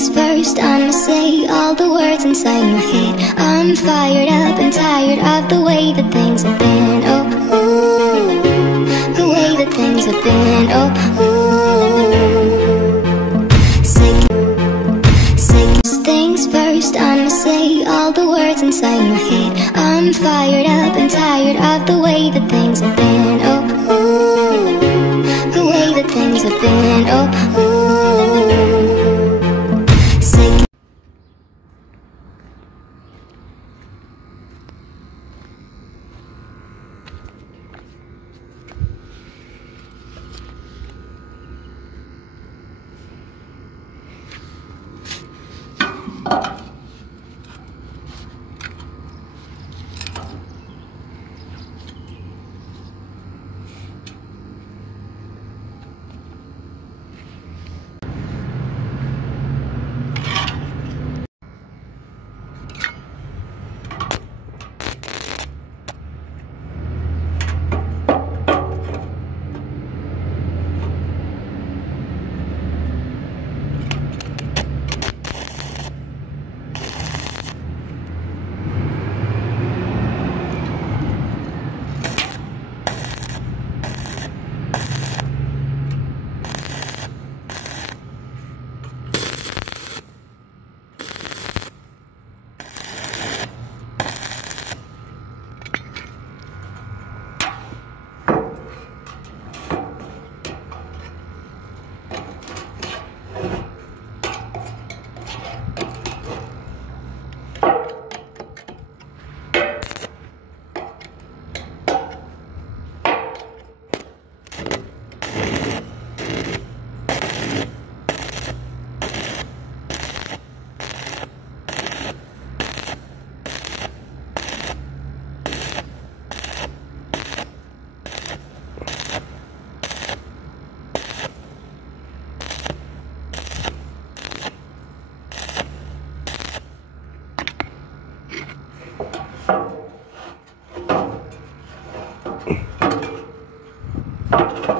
things first, I'ma say all the words inside my head. I'm fired up and tired of the way that things have been. Oh, ooh, the way that things have been. Oh, ooh. Say things first, I'ma say all the words inside my head. I'm fired up and tired of the way that things have been. Oh, ooh, the way that things have been. Oh, ooh. you